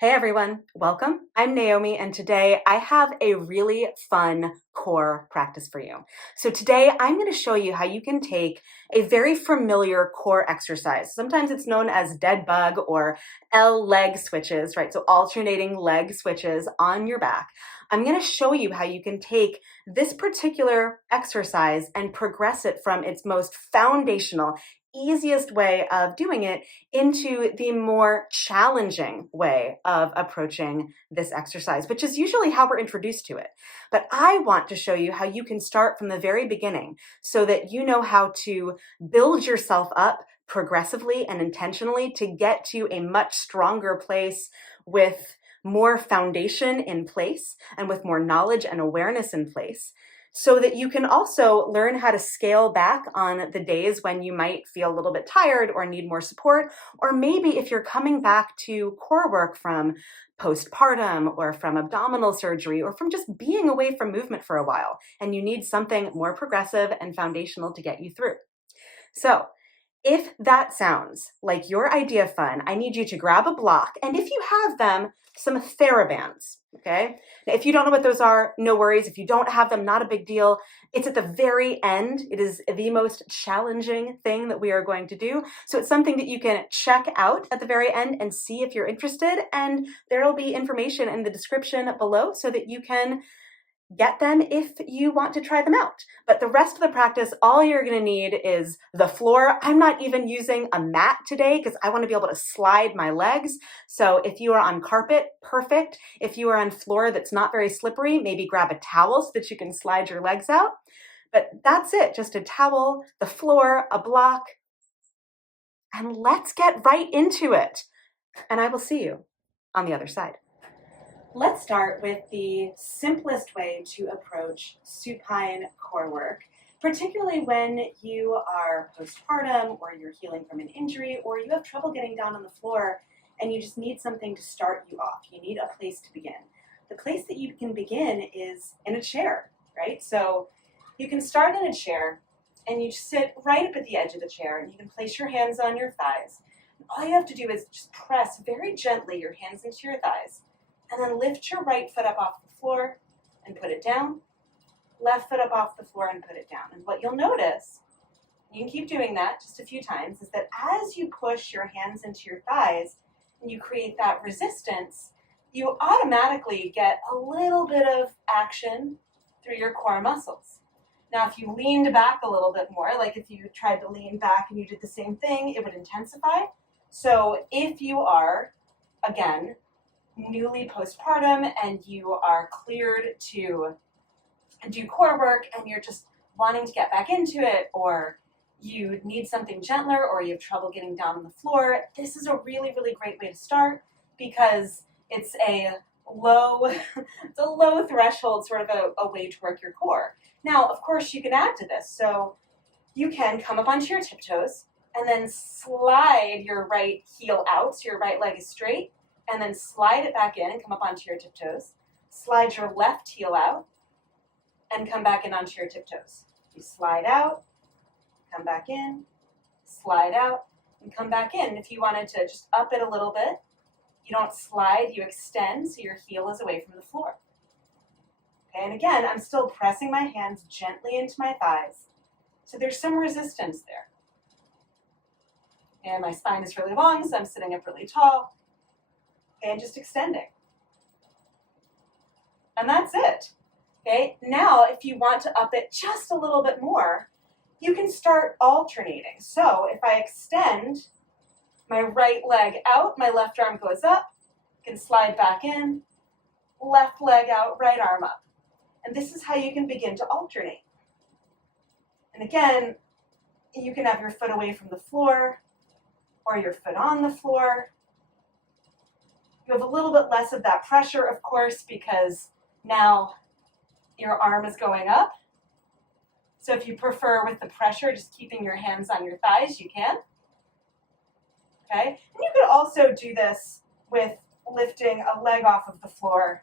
Hey everyone, welcome. I'm Naomi, and today I have a really fun core practice for you. So today I'm going to show you how you can take a very familiar core exercise. Sometimes it's known as dead bug or L leg switches, right? So alternating leg switches on your back. I'm going to show you how you can take this particular exercise and progress it from its most foundational, easiest way of doing it into the more challenging way of approaching this exercise, which is usually how we're introduced to it. But I want to show you how you can start from the very beginning so that you know how to build yourself up progressively and intentionally to get to a much stronger place with more foundation in place and with more knowledge and awareness in place, so that you can also learn how to scale back on the days when you might feel a little bit tired or need more support, or maybe if you're coming back to core work from postpartum or from abdominal surgery or from just being away from movement for a while, and you need something more progressive and foundational to get you through. So if that sounds like your idea of fun, I need you to grab a block, and if you have them, some therabands, okay? Now, if you don't know what those are, no worries. If you don't have them, not a big deal. It's at the very end. It is the most challenging thing that we are going to do. So it's something that you can check out at the very end and see if you're interested, and there'll be information in the description below so that you can get them if you want to try them out. But the rest of the practice, all you're going to need is the floor. I'm not even using a mat today because I want to be able to slide my legs. So if you are on carpet, perfect. If you are on floor that's not very slippery, maybe grab a towel so that you can slide your legs out. But that's it, just a towel, the floor, a block, and let's get right into it. And I will see you on the other side. Let's start with the simplest way to approach supine core work, particularly when you are postpartum or you're healing from an injury or you have trouble getting down on the floor and you just need something to start you off. You need a place to begin. The place that you can begin is in a chair, right? So you can start in a chair and you sit right up at the edge of the chair and you can place your hands on your thighs. All you have to do is just press very gently your hands into your thighs, and then lift your right foot up off the floor and put it down. Left foot up off the floor and put it down. And what you'll notice, you can keep doing that just a few times, is that as you push your hands into your thighs and you create that resistance, you automatically get a little bit of action through your core muscles. Now, if you leaned back a little bit more, like if you tried to lean back and you did the same thing, it would intensify. So if you are, again, newly postpartum and you are cleared to do core work and you're just wanting to get back into it, or you need something gentler, or you have trouble getting down on the floor, this is a really, really great way to start because it's a low threshold sort of a way to work your core. Now, of course, you can add to this. So you can come up onto your tiptoes and then slide your right heel out so your right leg is straight, and then slide it back in and come up onto your tiptoes. Slide your left heel out and come back in onto your tiptoes. You slide out, come back in, slide out, and come back in. If you wanted to just up it a little bit, you don't slide, you extend so your heel is away from the floor. Okay, and again, I'm still pressing my hands gently into my thighs. So there's some resistance there. And my spine is really long, so I'm sitting up really tall. And just extending. And that's it. Okay, now if you want to up it just a little bit more, you can start alternating. So if I extend my right leg out, my left arm goes up, can slide back in, left leg out, right arm up. And this is how you can begin to alternate. And again, you can have your foot away from the floor or your foot on the floor. You have a little bit less of that pressure, of course, because now your arm is going up. So if you prefer with the pressure, just keeping your hands on your thighs, you can. Okay? And you could also do this with lifting a leg off of the floor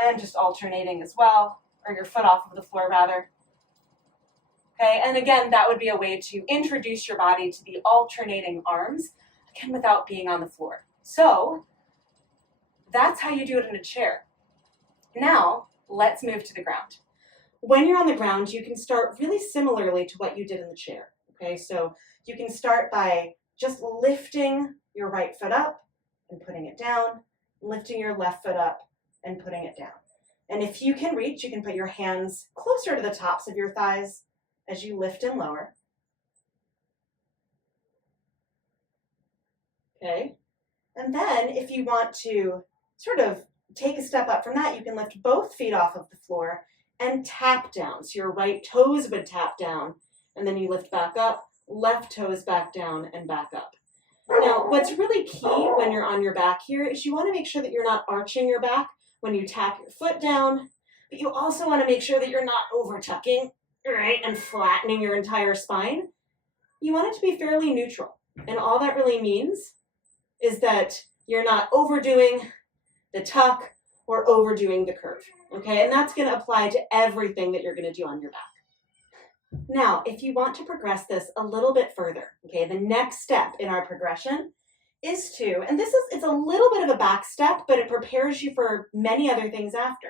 and just alternating as well, or your foot off of the floor rather. Okay, and again, that would be a way to introduce your body to the alternating arms, again, without being on the floor. So That's how you do it in a chair. Now, let's move to the ground. When you're on the ground, you can start really similarly to what you did in the chair. Okay, so you can start by just lifting your right foot up and putting it down, lifting your left foot up and putting it down. And if you can reach, you can put your hands closer to the tops of your thighs as you lift and lower. Okay, and then if you want to sort of take a step up from that, you can lift both feet off of the floor and tap down. So your right toes would tap down, and then you lift back up, left toes back down and back up. Now, what's really key when you're on your back here is you want to make sure that you're not arching your back when you tap your foot down, but you also want to make sure that you're not over tucking, right, and flattening your entire spine. You want it to be fairly neutral, and all that really means is that you're not overdoing the tuck or overdoing the curve, okay? And that's going to apply to everything that you're going to do on your back. Now, if you want to progress this a little bit further, okay, the next step in our progression is to, and it's a little bit of a back step, but it prepares you for many other things after.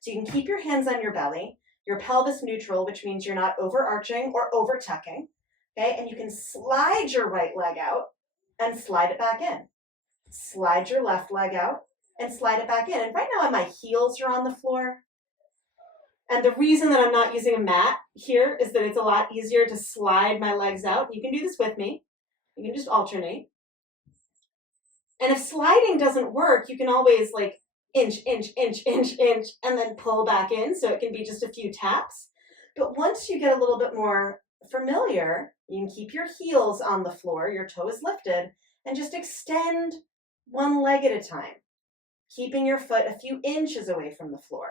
So you can keep your hands on your belly, your pelvis neutral, which means you're not overarching or over tucking, okay? And you can slide your right leg out and slide it back in. Slide your left leg out and slide it back in. And right now my heels are on the floor. And the reason that I'm not using a mat here is that it's a lot easier to slide my legs out. You can do this with me. You can just alternate. And if sliding doesn't work, you can always like inch, inch, inch, inch, inch, and then pull back in. So it can be just a few taps. But once you get a little bit more familiar, you can keep your heels on the floor, your toes lifted, and just extend one leg at a time, keeping your foot a few inches away from the floor.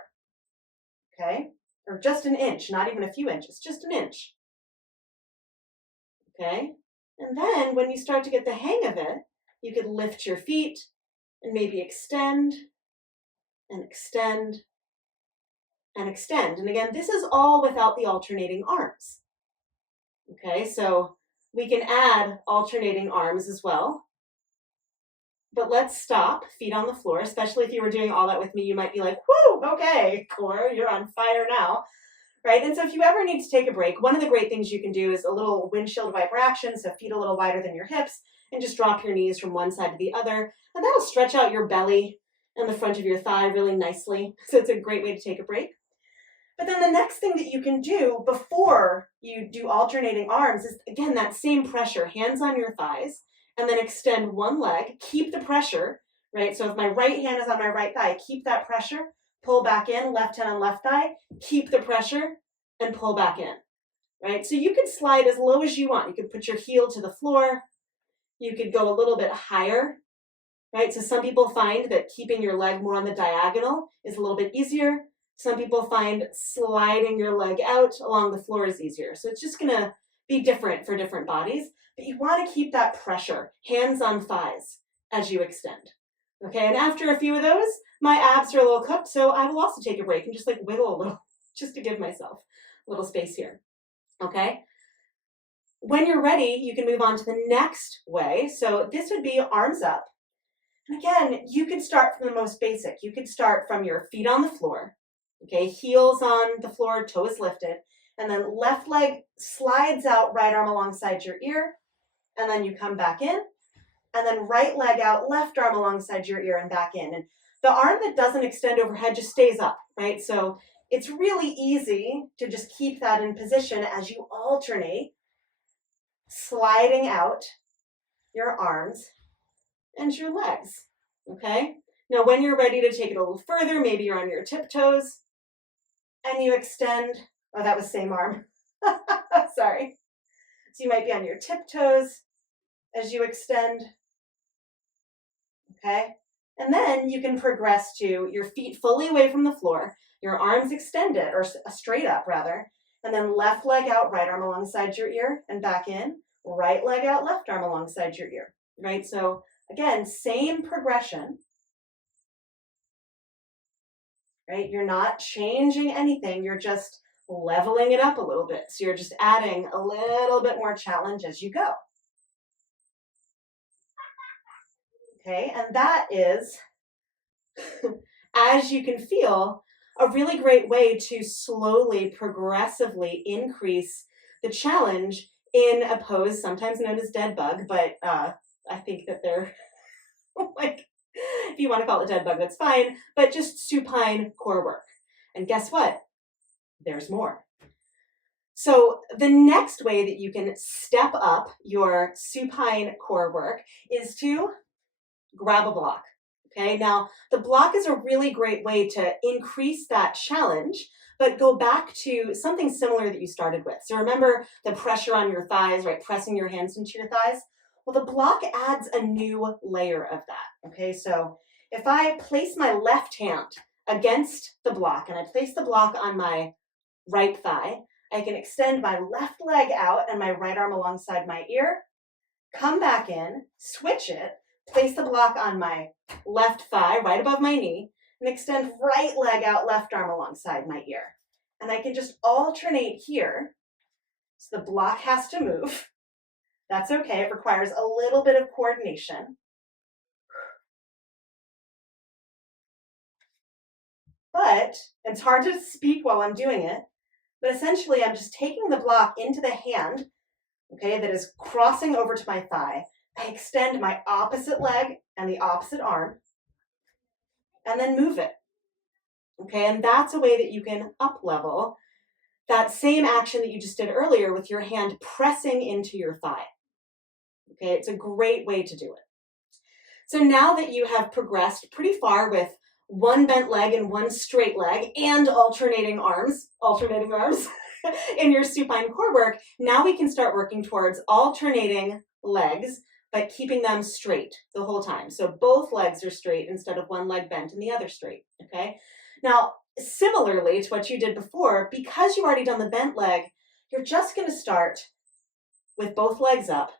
Okay? Or just an inch, not even a few inches, just an inch. Okay? And then when you start to get the hang of it, you could lift your feet and maybe extend and extend and extend. And again, this is all without the alternating arms. Okay, so we can add alternating arms as well. But let's stop, feet on the floor, especially if you were doing all that with me, you might be like, whoo, okay, core, you're on fire now, right? And so if you ever need to take a break, one of the great things you can do is a little windshield wiper action, so feet a little wider than your hips, and just drop your knees from one side to the other, and that'll stretch out your belly and the front of your thigh really nicely, so it's a great way to take a break. But then the next thing that you can do before you do alternating arms is, again, that same pressure, hands on your thighs, and then extend one leg, keep the pressure, right? So if my right hand is on my right thigh, keep that pressure, pull back in, left hand on left thigh, keep the pressure, and pull back in, right? So you could slide as low as you want. You could put your heel to the floor. You could go a little bit higher, right? So some people find that keeping your leg more on the diagonal is a little bit easier. Some people find sliding your leg out along the floor is easier. So it's just gonna be different for different bodies. But you want to keep that pressure, hands on thighs, as you extend. Okay, and after a few of those, my abs are a little cooked, so I will also take a break and just like wiggle a little, just to give myself a little space here. Okay? When you're ready, you can move on to the next way. So this would be arms up. And again, you could start from the most basic. You could start from your feet on the floor, okay, heels on the floor, toes lifted, and then left leg slides out, right arm alongside your ear, and then you come back in, and then right leg out, left arm alongside your ear and back in. And the arm that doesn't extend overhead just stays up, right? So it's really easy to just keep that in position as you alternate, sliding out your arms and your legs, okay? Now, when you're ready to take it a little further, maybe you're on your tiptoes, and you extend, oh, that was same arm, sorry. So you might be on your tiptoes as you extend, okay? And then you can progress to your feet fully away from the floor, your arms extended, or straight up rather, and then left leg out, right arm alongside your ear and back in, right leg out, left arm alongside your ear, right? So again, same progression, right? You're not changing anything, you're just leveling it up a little bit. So you're just adding a little bit more challenge as you go. Okay, and that is as you can feel, a really great way to slowly, progressively increase the challenge in a pose, sometimes known as dead bug, but I think that they're like, if you want to call it dead bug, that's fine, but just supine core work. And guess what? There's more. So the next way that you can step up your supine core work is to grab a block. Okay, now the block is a really great way to increase that challenge, but go back to something similar that you started with. So remember the pressure on your thighs, right? Pressing your hands into your thighs. Well, the block adds a new layer of that. Okay, so if I place my left hand against the block and I place the block on my right thigh, I can extend my left leg out and my right arm alongside my ear, come back in, switch it, place the block on my left thigh right above my knee, and extend right leg out, left arm alongside my ear. And I can just alternate here. So the block has to move. That's okay. It requires a little bit of coordination. But it's hard to speak while I'm doing it. But essentially, I'm just taking the block into the hand, okay, that is crossing over to my thigh. I extend my opposite leg and the opposite arm, and then move it. Okay, and that's a way that you can up level that same action that you just did earlier with your hand pressing into your thigh. Okay, it's a great way to do it. So now that you have progressed pretty far with one bent leg and one straight leg and alternating arms in your supine core work, now we can start working towards alternating legs, but keeping them straight the whole time. So both legs are straight instead of one leg bent and the other straight, okay? Now, similarly to what you did before, because you've already done the bent leg, you're just gonna start with both legs up,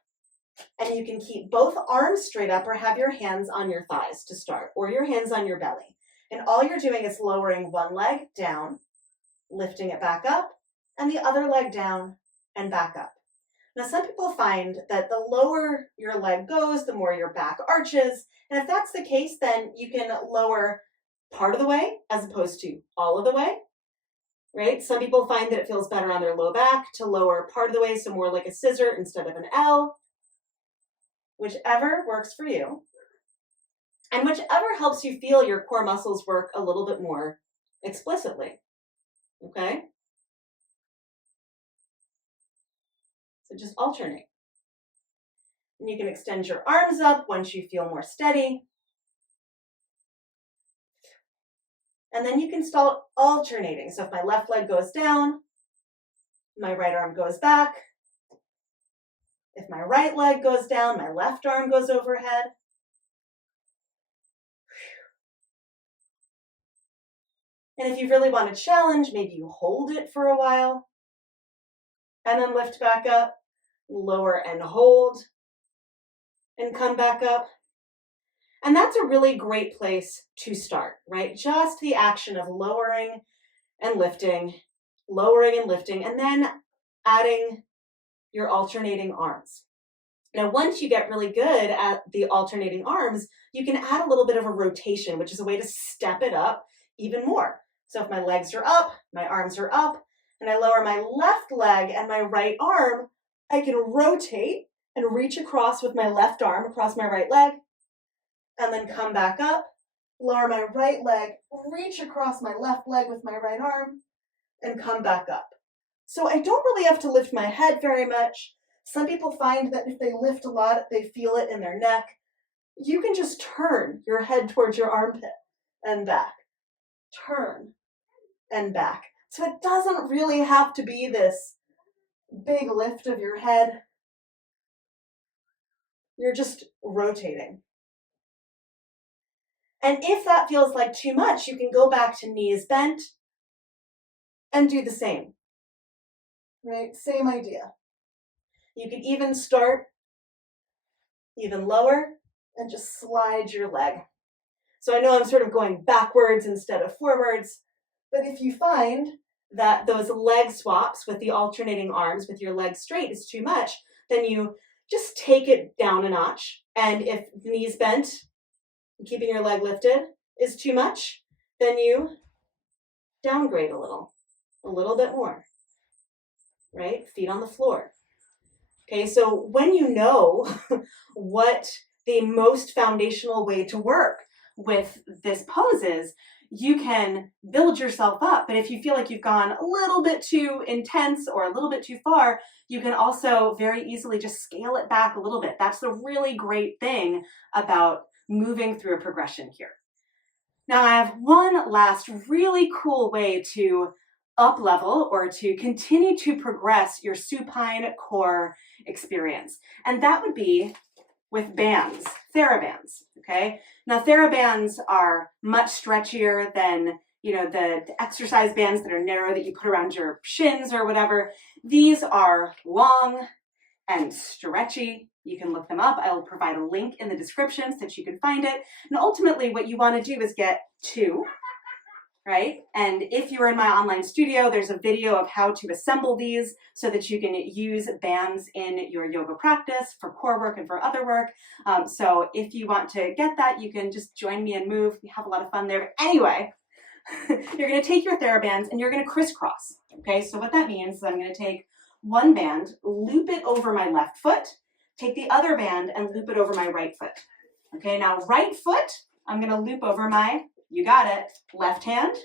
and you can keep both arms straight up or have your hands on your thighs to start, or your hands on your belly. And all you're doing is lowering one leg down, lifting it back up, and the other leg down and back up. Now, some people find that the lower your leg goes, the more your back arches. And if that's the case, then you can lower part of the way as opposed to all of the way, right? Some people find that it feels better on their low back to lower part of the way, so more like a scissor instead of an L. Whichever works for you. And whichever helps you feel your core muscles work a little bit more explicitly, okay? So just alternate. And you can extend your arms up once you feel more steady. And then you can start alternating. So if my left leg goes down, my right arm goes back. If my right leg goes down, my left arm goes overhead. And if you really want a challenge, maybe you hold it for a while and then lift back up, lower and hold, and come back up. And that's a really great place to start, right? Just the action of lowering and lifting, and then adding your alternating arms. Now, once you get really good at the alternating arms, you can add a little bit of a rotation, which is a way to step it up even more. So if my legs are up, my arms are up, and I lower my left leg and my right arm, I can rotate and reach across with my left arm across my right leg, and then come back up, lower my right leg, reach across my left leg with my right arm, and come back up. So I don't really have to lift my head very much. Some people find that if they lift a lot, they feel it in their neck. You can just turn your head towards your armpit and back. Turn and back. So it doesn't really have to be this big lift of your head. You're just rotating. And if that feels like too much, you can go back to knees bent and do the same. Right? Same idea. You can even start even lower and just slide your leg. So I know I'm sort of going backwards instead of forwards, but if you find that those leg swaps with the alternating arms with your legs straight is too much, then you just take it down a notch. And if knees bent, keeping your leg lifted, is too much, then you downgrade a little bit more, right? Feet on the floor. Okay, so when you know what the most foundational way to work with this pose is, you can build yourself up. But if you feel like you've gone a little bit too intense or a little bit too far, you can also very easily just scale it back a little bit. That's the really great thing about moving through a progression here. Now I have one last really cool way to up level or to continue to progress your supine core experience. And that would be with bands, therabands, okay? Now therabands are much stretchier than, the exercise bands that are narrow that you put around your shins or whatever. These are long and stretchy. You can look them up. I will provide a link in the description so that you can find it. And ultimately what you want to do is get two, right? And if you're in my online studio, there's a video of how to assemble these so that you can use bands in your yoga practice for core work and for other work. So if you want to get that, you can just join me and move. We have a lot of fun there. But anyway, you're going to take your therabands and you're going to crisscross. Okay, so what that means is I'm going to take one band, loop it over my left foot, take the other band and loop it over my right foot. Okay, now right foot, I'm going to loop over my, you got it, left hand,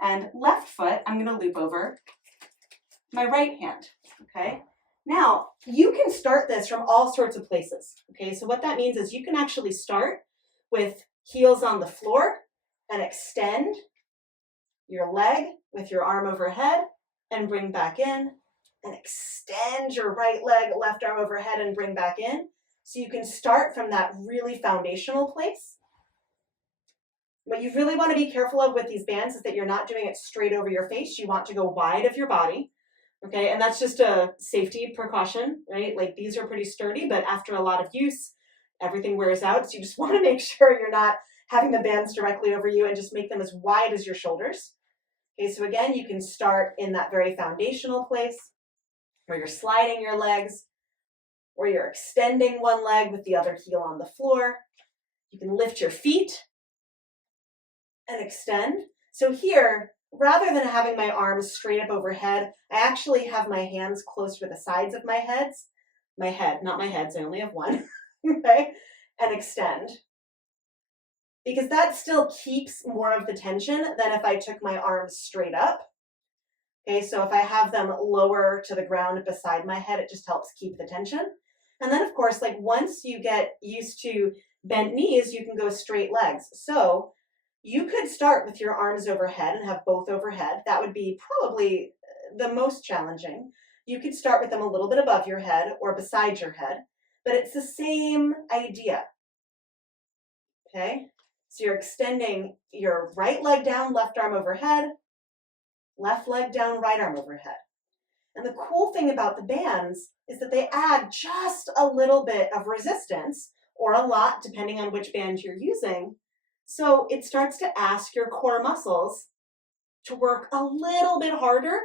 and left foot, I'm going to loop over my right hand. Okay, now you can start this from all sorts of places. Okay, so what that means is you can actually start with heels on the floor and extend your leg with your arm overhead and bring back in, and extend your right leg, left arm overhead and bring back in. So you can start from that really foundational place. What you really want to be careful of with these bands is that you're not doing it straight over your face. You want to go wide of your body. Okay, and that's just a safety precaution, right? Like these are pretty sturdy, but after a lot of use, everything wears out. So you just want to make sure you're not having the bands directly over you and just make them as wide as your shoulders. Okay, so again, you can start in that very foundational place where you're sliding your legs, or you're extending one leg with the other heel on the floor. You can lift your feet and extend. So here, rather than having my arms straight up overhead, I actually have my hands close to the sides of my head, not my heads, I only have one, okay, and extend. Because that still keeps more of the tension than if I took my arms straight up. Okay, so if I have them lower to the ground beside my head, it just helps keep the tension. And then of course, like once you get used to bent knees, you can go straight legs. So you could start with your arms overhead and have both overhead. That would be probably the most challenging. You could start with them a little bit above your head or beside your head, but it's the same idea. Okay, so you're extending your right leg down, left arm overhead, left leg down, right arm overhead. And the cool thing about the bands is that they add just a little bit of resistance, or a lot depending on which band you're using. So it starts to ask your core muscles to work a little bit harder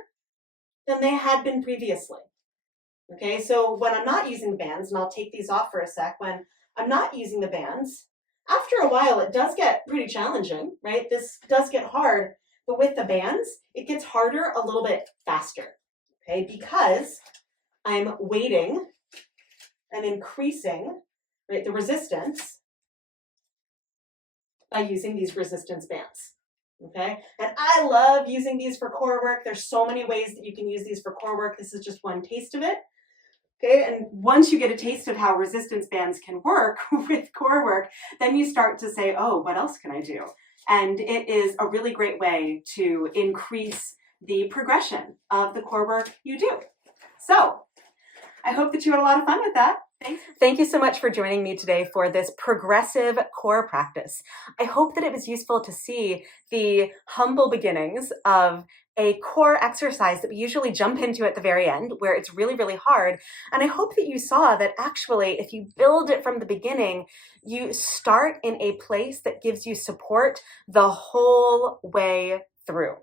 than they had been previously. Okay, so when I'm not using the bands, and I'll take these off for a sec, when I'm not using the bands, after a while it does get pretty challenging, right? This does get hard, but with the bands, it gets harder a little bit faster, okay? Because I'm weighting and increasing, right, the resistance by using these resistance bands, okay? And I love using these for core work. There's so many ways that you can use these for core work. This is just one taste of it, okay? And once you get a taste of how resistance bands can work with core work, then you start to say, oh, what else can I do? And it is a really great way to increase the progression of the core work you do. So I hope that you had a lot of fun with that. Thanks. Thank you so much for joining me today for this progressive core practice. I hope that it was useful to see the humble beginnings of a core exercise that we usually jump into at the very end, where it's really, really hard. And I hope that you saw that actually, if you build it from the beginning, you start in a place that gives you support the whole way through.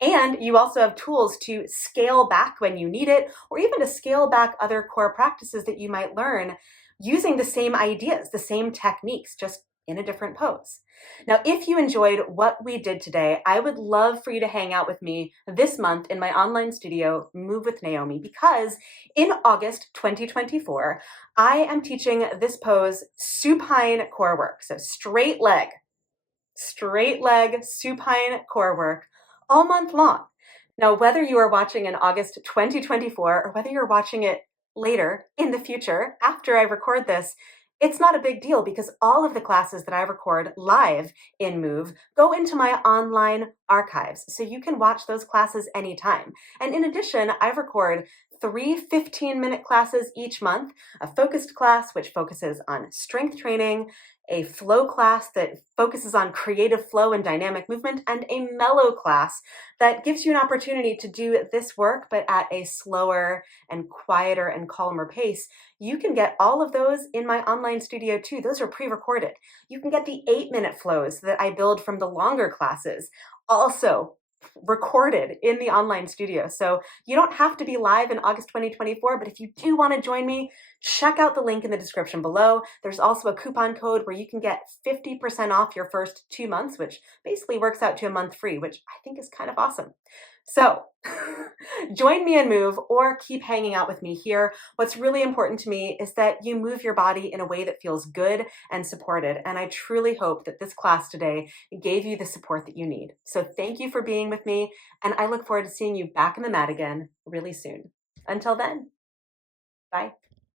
And you also have tools to scale back when you need it, or even to scale back other core practices that you might learn using the same ideas, the same techniques, just in a different pose. Now, if you enjoyed what we did today, I would love for you to hang out with me this month in my online studio, Move with Naomi, because in August 2024, I am teaching this pose, supine core work. So straight leg, supine core work all month long. Now, whether you are watching in August 2024 or whether you're watching it later in the future after I record this, it's not a big deal because all of the classes that I record live in Move go into my online archives. So you can watch those classes anytime. And in addition, I record 3 15-minute classes each month, a focused class, which focuses on strength training, a flow class that focuses on creative flow and dynamic movement, and a mellow class that gives you an opportunity to do this work, but at a slower and quieter and calmer pace. You can get all of those in my online studio too. Those are pre-recorded. You can get the 8-minute flows that I build from the longer classes, also recorded in the online studio. So you don't have to be live in August 2024, but if you do want to join me, check out the link in the description below. There's also a coupon code where you can get 50% off your first 2 months, which basically works out to a month free, which I think is kind of awesome. So join me and Move, or keep hanging out with me here. What's really important to me is that you move your body in a way that feels good and supported. And I truly hope that this class today gave you the support that you need. So thank you for being with me. And I look forward to seeing you back in the mat again really soon. Until then, bye.